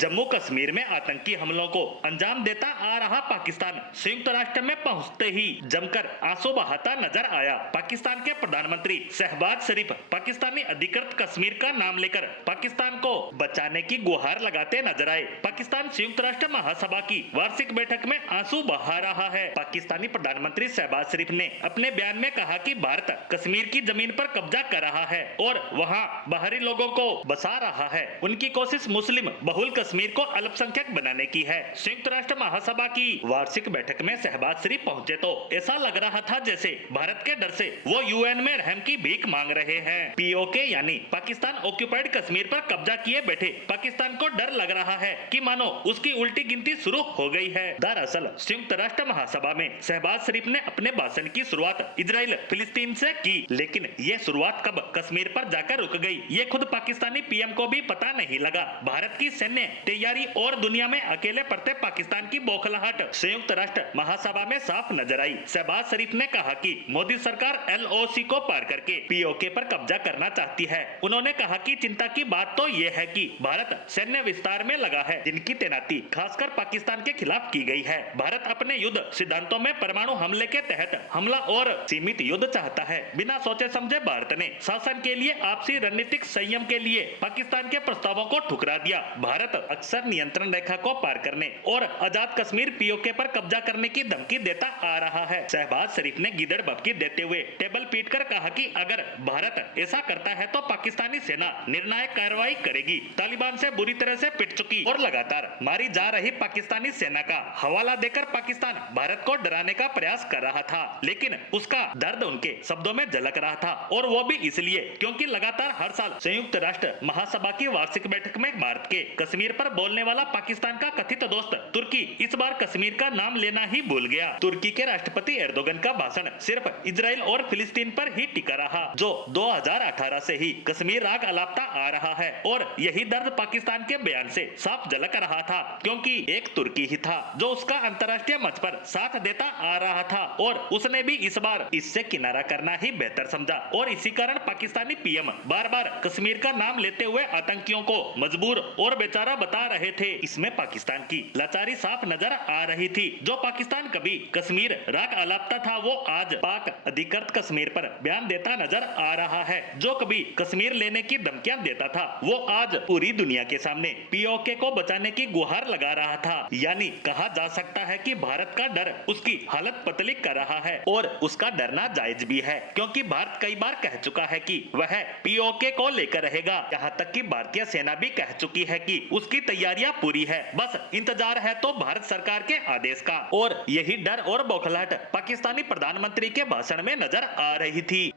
जम्मू कश्मीर में आतंकी हमलों को अंजाम देता आ रहा पाकिस्तान संयुक्त राष्ट्र में पहुंचते ही जमकर आंसू बहाता नजर आया। पाकिस्तान के प्रधानमंत्री शहबाज शरीफ पाकिस्तानी अधिकृत कश्मीर का नाम लेकर पाकिस्तान को बचाने की गुहार लगाते नजर आए। पाकिस्तान संयुक्त राष्ट्र महासभा की वार्षिक बैठक में आंसू बहा रहा है। पाकिस्तानी प्रधानमंत्री शहबाज शरीफ ने अपने बयान में कहा कि भारत कश्मीर की जमीन पर कब्जा कर रहा है और वहां बाहरी लोगों को बसा रहा है। उनकी कोशिश मुस्लिम बहुल कश्मीर को अल्पसंख्यक बनाने की है। संयुक्त राष्ट्र महासभा की वार्षिक बैठक में शहबाज शरीफ पहुंचे तो ऐसा लग रहा था जैसे भारत के डर से वो यूएन में रहम की भीख मांग रहे हैं। पीओके यानी पाकिस्तान ऑक्युपाइड कश्मीर पर कब्जा किए बैठे पाकिस्तान को डर लग रहा है कि मानो उसकी उल्टी गिनती शुरू हो गई है। दरअसल संयुक्त राष्ट्र महासभा में शहबाज शरीफ ने अपने भाषण की शुरुआत इजराइल फिलिस्तीन से की, लेकिन ये शुरुआत कब कश्मीर पर जाकर रुक गई ये खुद पाकिस्तानी पीएम को भी पता नहीं लगा। भारत की सैन्य तैयारी और दुनिया में अकेले पड़ते पाकिस्तान की बौखलाहट संयुक्त राष्ट्र महासभा में साफ नजर आई। शहबाज शरीफ ने कहा कि मोदी सरकार एलओसी को पार करके पीओके पर कब्जा करना चाहती है। उन्होंने कहा कि चिंता की बात तो ये है कि भारत सैन्य विस्तार में लगा है, जिनकी तैनाती खासकर पाकिस्तान के खिलाफ की गई है। भारत अपने युद्ध सिद्धांतों में परमाणु हमले के तहत हमला और सीमित युद्ध चाहता है। बिना सोचे समझे भारत ने शासन के लिए आपसी रणनीतिक संयम के लिए पाकिस्तान के प्रस्तावों को ठुकरा दिया। भारत अक्सर नियंत्रण रेखा को पार करने और आजाद कश्मीर पीओके पर कब्जा करने की धमकी देता आ रहा है। शहबाज शरीफ ने गिदड़ भभकी देते हुए टेबल पीटकर कहा कि अगर भारत ऐसा करता है तो पाकिस्तानी सेना निर्णायक कार्रवाई करेगी। तालिबान से बुरी तरह से पिट चुकी और लगातार मारी जा रही पाकिस्तानी सेना का हवाला देकर पाकिस्तान भारत को डराने का प्रयास कर रहा था, लेकिन उसका दर्द उनके शब्दों में झलक रहा था और वो भी इसलिए क्योंकि लगातार हर साल संयुक्त राष्ट्र महासभा की वार्षिक बैठक में भारत के कश्मीर पर बोलने वाला पाकिस्तान का कथित दोस्त तुर्की इस बार कश्मीर का नाम लेना ही भूल गया। तुर्की के राष्ट्रपति एर्दोगन का भाषण सिर्फ इजराइल और फिलिस्तीन पर ही टिका रहा, जो 2018 से ही कश्मीर राग अलापता आ रहा है और यही दर्द पाकिस्तान के बयान से साफ झलक रहा था, क्योंकि एक तुर्की ही था जो उसका अंतर्राष्ट्रीय मंच पर साथ देता आ रहा था और उसने भी इस बार इससे किनारा करना ही बेहतर समझा और इसी कारण पाकिस्तानी पीएम बार बार कश्मीर का नाम लेते हुए आतंकियों को मजबूर और बेचारा बता रहे थे। इसमें पाकिस्तान की लाचारी साफ नजर आ रही थी। जो पाकिस्तान कभी कश्मीर राग अलापता था वो आज पाक अधिकृत कश्मीर पर बयान देता नजर आ रहा है। जो कभी कश्मीर लेने की धमकियां देता था वो आज पूरी दुनिया के सामने पीओके को बचाने की गुहार लगा रहा था। यानी कहा जा सकता है कि भारत का डर उसकी हालत पतली कर रहा है और उसका डरना जायज भी है, क्योंकि भारत कई बार कह चुका है कि वह पीओके को लेकर रहेगा। यहाँ तक कि भारतीय सेना भी कह चुकी है कि उसकी तैयारियां पूरी है, बस इंतजार है तो भारत सरकार के आदेश का। और यही डर और बौखलाहट पाकिस्तानी प्रधानमंत्री के भाषण में नजर आ रही थी।